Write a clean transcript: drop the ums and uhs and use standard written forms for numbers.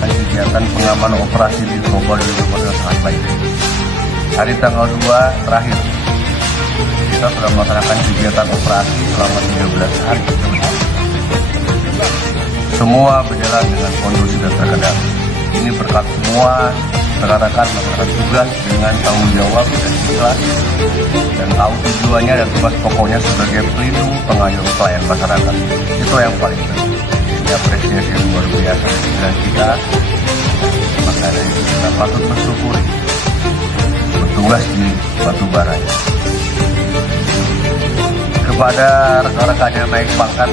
Kegiatan pengamanan operasi di Bogor sangat baik. Hari tanggal 2 terakhir kita sudah melaksanakan kegiatan operasi selama 13 hari. Semua berjalan dengan kondusif dan terkendali. Ini berkat semua rekan-rekan melakukan tugas dengan tanggung jawab dan ikhlas, dan tahu tujuannya dan tugas pokoknya sebagai pelindung pengayom pelayan masyarakat. Itu yang paling penting. Ini apresiasi yang luar biasa dari kita. Maka dari itu kita patut bersyukuri bertugas di Batubara. Kepada rekan-rekan yang naik pangkat,